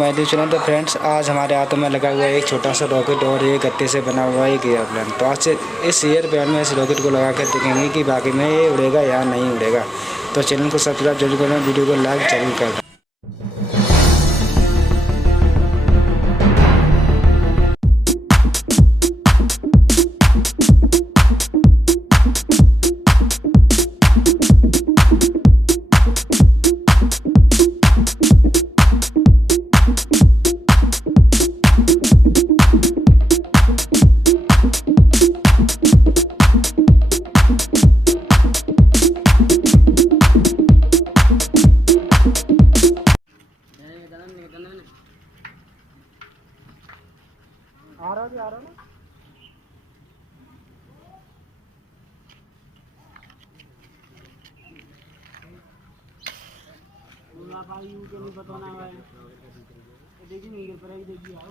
मैं चुना। तो फ्रेंड्स आज हमारे हाथों में लगा हुआ है एक छोटा सा रॉकेट और ये गत्ते से बना हुआ है एक एयरप्लेन। तो आज से इस एयरप्लेन में इस रॉकेट को लगा कर देखेंगे कि बाकी में ये उड़ेगा या नहीं उड़ेगा। तो चैनल को सब्सक्राइब जरूर करना, वीडियो को लाइक जरूर करना। आ रहा ना भाई, यू के नहीं बताना है। देखिए नहीं गिर पड़ेगी, देखिए आओ।